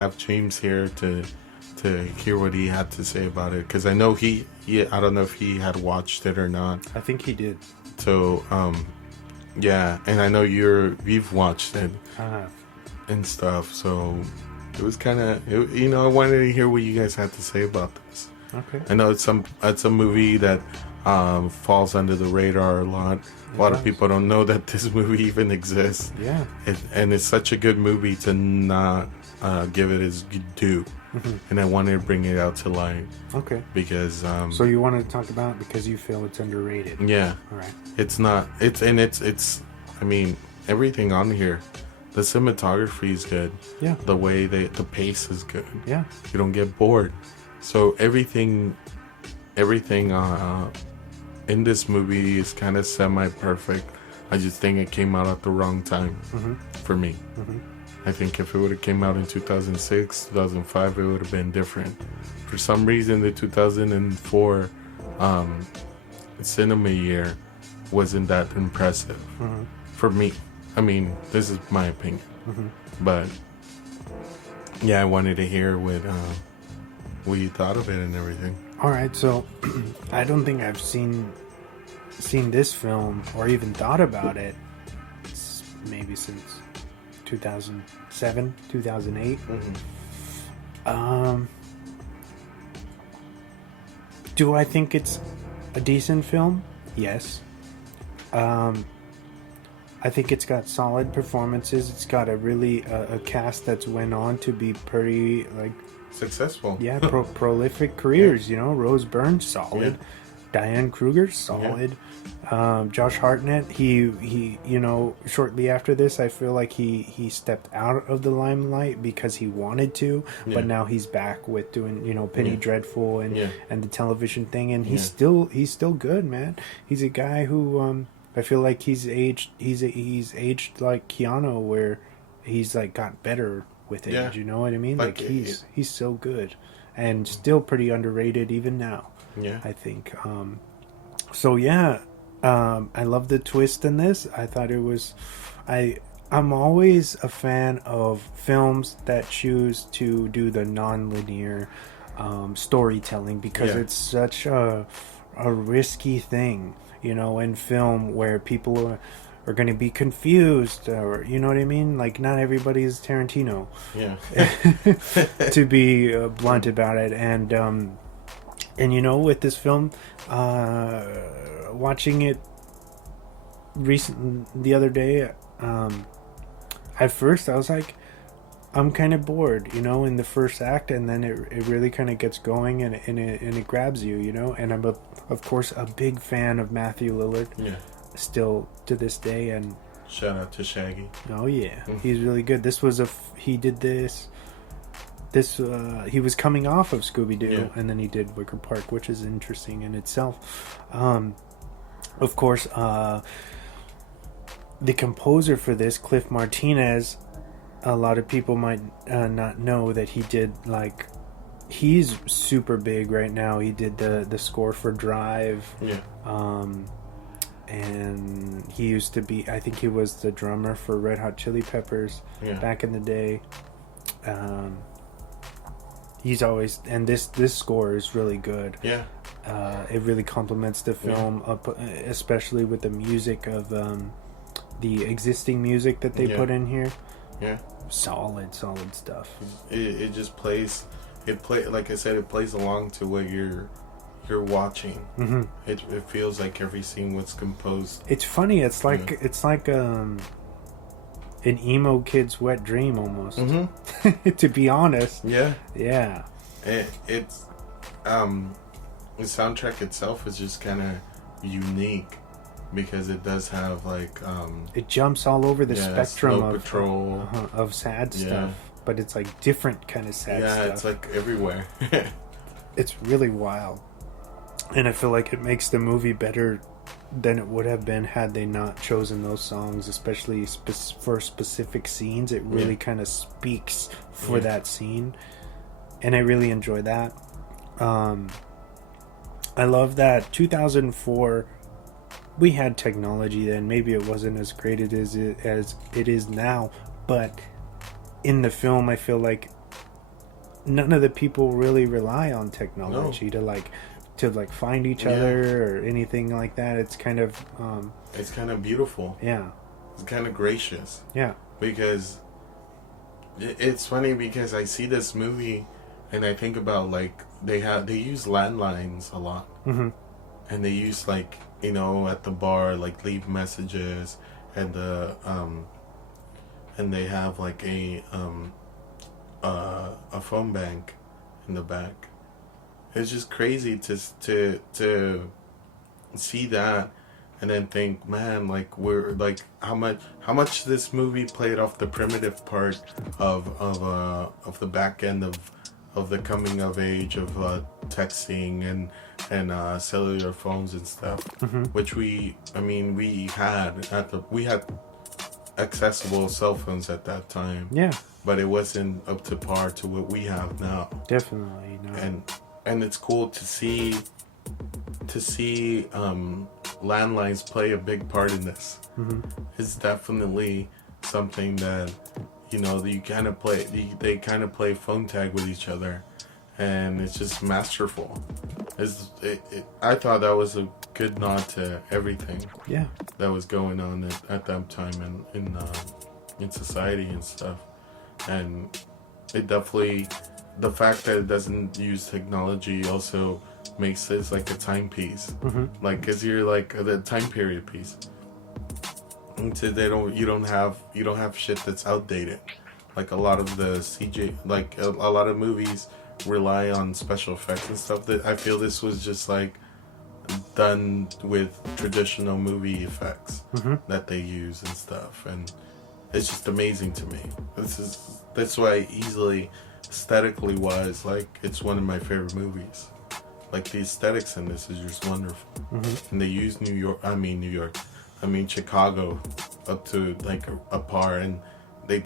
have James here to hear what he had to say about it, because I know he I don't know if he had watched it or not. I think he did. So yeah, and I know you've watched it and stuff. So it was kind of, I wanted to hear what you guys had to say about this. Okay. I know it's a movie that falls under the radar a lot. A lot of people don't know that this movie even exists. Yeah. And it's such a good movie to not give it its due. Mm-hmm. And I wanted to bring it out to light. Okay. Because so you wanted to talk about it because you feel it's underrated. Yeah. All right. It's not. It's I mean, everything on here. The cinematography is good. Yeah. The way the pace is good. Yeah. You don't get bored. So everything in this movie is kind of semi-perfect. I just think it came out at the wrong time for me. Mm-hmm. I think if it would have came out in 2006, 2005, it would have been different. For some reason, the 2004 cinema year wasn't that impressive for me. I mean, this is my opinion. But yeah, I wanted to hear what you thought of it and everything. All right, so I don't think I've seen this film or even thought about it maybe since 2007, 2008. Do I think it's a decent film? Yes. I think it's got solid performances. It's got a really a cast that's went on to be pretty successful. Yeah, prolific careers. Yeah. Rose Byrne, solid. Yeah. Diane Kruger, solid. Yeah. Josh Hartnett, he shortly after this, I feel like he stepped out of the limelight because he wanted to, but now he's back with doing Penny Dreadful and the television thing, and he's still good, man. He's a guy who I feel like he's aged like Keanu, where he's got better with age. Yeah. You know what I mean? Like he's so good and still pretty underrated even now. Yeah, I think. So yeah, I love the twist in this. I thought it was. I'm always a fan of films that choose to do the non-linear storytelling because it's such a risky thing, in film where people are going to be confused, or you know what I mean? Like, not everybody is Tarantino. Yeah. To be blunt about it, and with this film, watching it the other day, at first I was like, I'm kind of bored, in the first act, and then it really kind of gets going and it grabs you, and I'm of course a big fan of Matthew Lillard. Yeah. Still to this day, and shout out to Shaggy. Oh yeah, he's really good. This was he did this he was coming off of Scooby-Doo, and then he did Wicker Park, which is interesting in itself. Of course, the composer for this, Cliff Martinez, a lot of people might not know that he did he's super big right now. He did the score for Drive. Yeah. And he used to be, I think he was the drummer for Red Hot Chili Peppers back in the day. He's always, and this score is really good. Yeah. It really complements the film, especially with the music of the existing music that they put in here. Yeah. Solid stuff. It just plays. Like I said, it plays along to what you're watching. Mm-hmm. It feels like every scene was composed. It's funny. It's like an emo kid's wet dream almost. Mm-hmm. To be honest. Yeah. Yeah. It's the soundtrack itself is just kind of unique because it does have it jumps all over the spectrum Snow Patrol of sad stuff, but it's different kind of sad stuff. Yeah, it's everywhere. It's really wild. And I feel like it makes the movie better than it would have been had they not chosen those songs, especially for specific scenes. It really kind of speaks for that scene, and I really enjoy that. I love that 2004, we had technology then. Maybe it wasn't as great as it is now, but in the film I feel like none of the people really rely on technology to find each other or anything like that. It's kind of it's kind of beautiful. Yeah, it's kind of gracious. Yeah, because it's funny because I see this movie and I think about like they use landlines a lot, and they use like, you know, at the bar, like leave messages, and and they have like a phone bank in the back. It's just crazy to see that and then think, man, like we're like how much this movie played off the primitive part of the back end of the coming of age of texting and cellular phones and stuff, which we had accessible cell phones at that time. Yeah, but it wasn't up to par to what we have now. Definitely not. And it's cool to see landlines play a big part in this. It's definitely something that, you know, you kind of play. They kind of play phone tag with each other, and it's just masterful. I thought that was a good nod to everything. Yeah, that was going on at that time in society and stuff, and it definitely, the fact that it doesn't use technology also makes this like a timepiece, like, cause you're like the time period piece. And so you don't have shit that's outdated. Like a lot of the CG, like a lot of movies rely on special effects and stuff. That I feel this was just like done with traditional movie effects that they use and stuff, and it's just amazing to me. That's why easily aesthetically wise, like it's one of my favorite movies. Like the aesthetics in this is just wonderful, and they use Chicago up to like a par, and I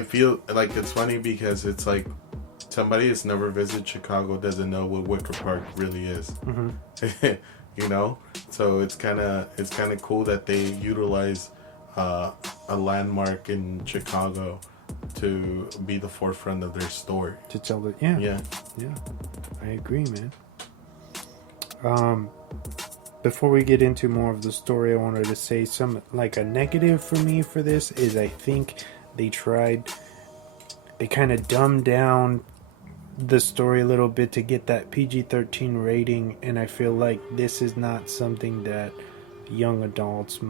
feel like it's funny because it's like somebody that's never visited Chicago doesn't know what Wicker Park really is. You know, so it's kind of cool that they utilize a landmark in Chicago to be the forefront of their story. To tell it, yeah. I agree, man. Before we get into more of the story, I wanted to say a negative for me for this is I think they kind of dumbed down the story a little bit to get that PG-13 rating, and I feel like this is not something that young adults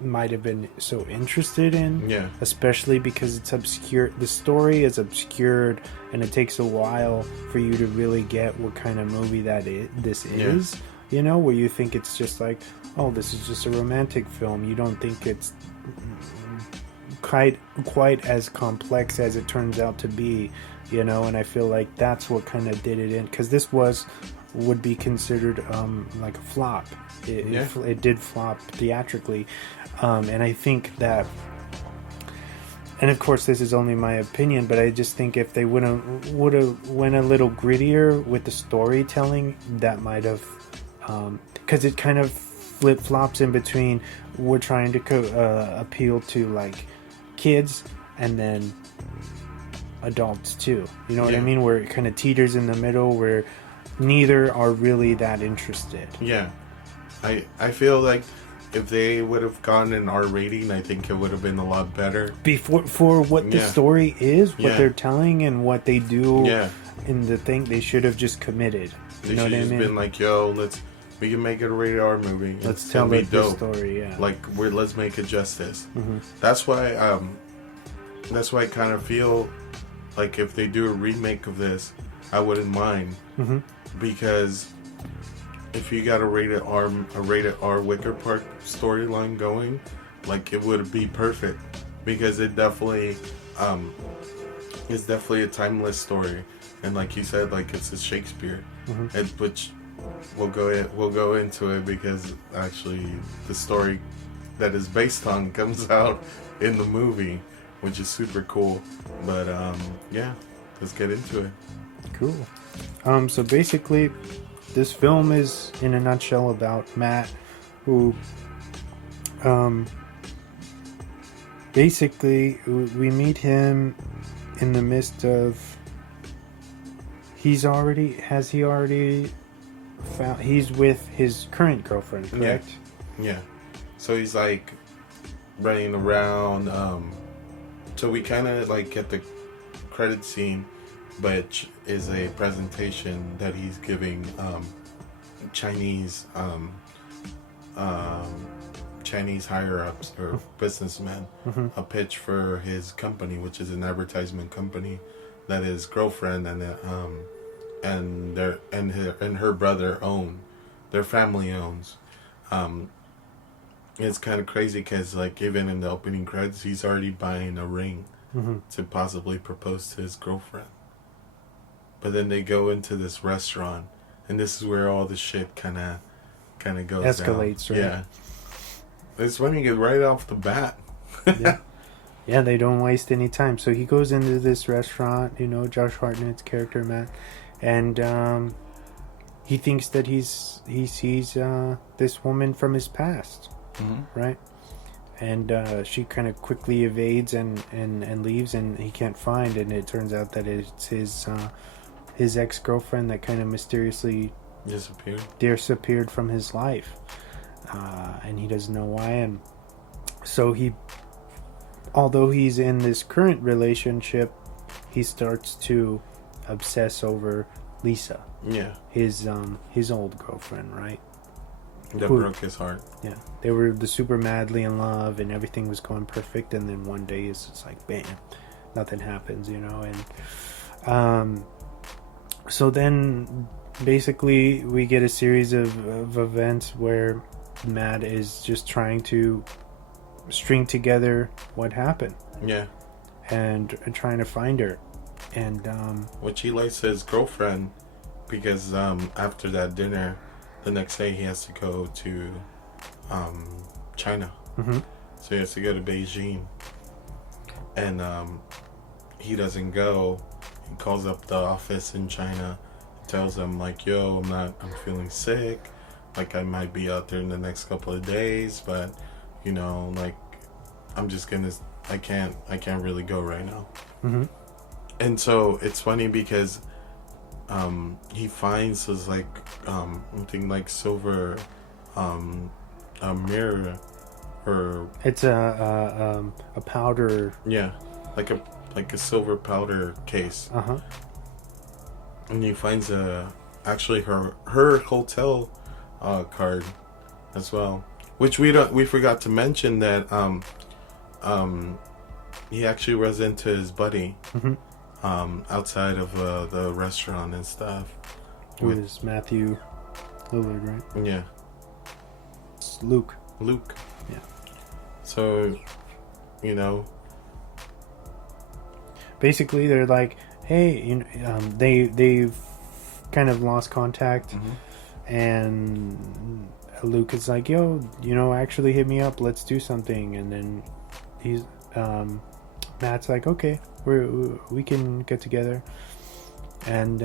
might have been so interested in. Yeah. Especially because it's obscure. The story is obscured, and it takes a while for you to really get what kind of movie this is. You know, where you think it's just like, oh, this is just a romantic film. You don't think it's quite as complex as it turns out to be. You know, and I feel like that's what kind of did it in, because this would be considered like a flop. It did flop theatrically, and I think that, and of course this is only my opinion, but I just think if they would have went a little grittier with the storytelling, that might have, because it kind of flip-flops in between. We're trying to appeal to like kids and then adults too, you know what I mean, where it kind of teeters in the middle where neither are really that interested. I feel like if they would have gotten an R rating, I think it would have been a lot better for what the story is, what they're telling and what they do in the thing. They should have just committed. They should have been like, yo, we can make it a rated R movie. Let's tell the story. Let's make it justice. That's why I kind of feel like if they do a remake of this, I wouldn't mind, because if you got a rated R Wicker Park storyline going, like it would be perfect, because it definitely is definitely a timeless story, and like you said, like it's a Shakespeare, which we'll go into it, because actually the story that is based on comes out in the movie, which is super cool. But let's get into it. Cool. So basically, this film is in a nutshell about Matt, who basically we meet him in the midst of Has he already found? He's with his current girlfriend, correct? Yeah. So he's like running around. So we kind of like get the credit scene, which is a presentation that he's giving Chinese higher ups or businessmen a pitch for his company, which is an advertisement company that his girlfriend and her brother own, their family owns. It's kind of crazy because, like, even in the opening credits, he's already buying a ring to possibly propose to his girlfriend. But then they go into this restaurant, and this is where all the shit kind of goes escalates, down. right? Yeah, it's funny, right off the bat. Yeah, they don't waste any time. So he goes into this restaurant, Josh Hartnett's character, Matt, and he thinks that he sees this woman from his past, right? And she kind of quickly evades and leaves, and he can't find, and it turns out that it's his ex-girlfriend that kind of mysteriously disappeared from his life, and he doesn't know why. And so although he's in this current relationship, he starts to obsess over Lisa, his old girlfriend, right? That broke his heart. Yeah, they were super madly in love, and everything was going perfect, and then one day it's just like bam, nothing happens, and so then basically we get a series of events where Matt is just trying to string together what happened, and trying to find her, and which he likes his girlfriend because after that dinner, the next day he has to go to China. So he has to go to Beijing, and he doesn't go. He calls up the office in China, tells them like, yo, I'm feeling sick, like I might be out there in the next couple of days, but like I can't really go right now. And so it's funny because he finds this like something like silver a mirror, or it's a powder, like a silver powder case, and he finds actually her hotel card as well, which we forgot to mention that he actually runs into his buddy outside of the restaurant and stuff. Who is Matthew Lillard, right? Yeah. It's Luke. Yeah. So, basically they're like, hey, they've kind of lost contact, and Luke is like, yo, actually hit me up, let's do something. And then he's Matt's like, okay, we can get together. And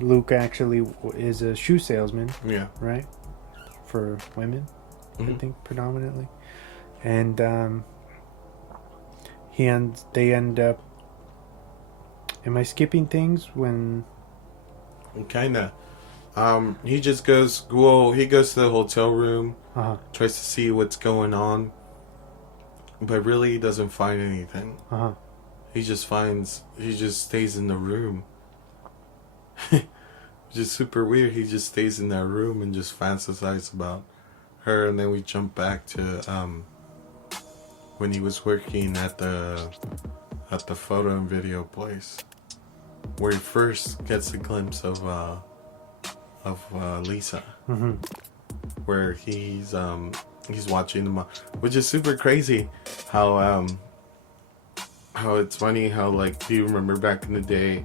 Luke actually is a shoe salesman, right, for women, I think predominantly. And they end up. Am I skipping things when? Kinda. He just goes. Well, he goes to the hotel room, tries to see what's going on, but really he doesn't find anything. He just stays in the room. Just super weird. He just stays in that room and just fantasizes about her. And then we jump back to when he was working at the photo and video place, where he first gets a glimpse of Lisa, where he's watching them, which is super crazy. How it's funny how, like, do you remember back in the day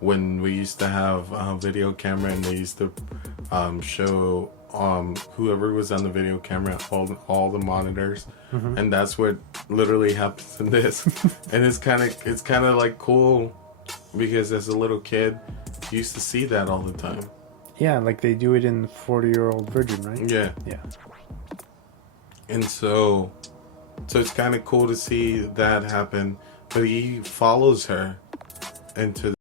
when we used to have a video camera and they used to show whoever was on the video camera all the monitors, and that's what literally happens in this. And it's kind of like cool because as a little kid you used to see that all the time. Yeah, like they do it in 40-Year-Old Virgin, right? Yeah. And so it's kind of cool to see that happen. But he follows her into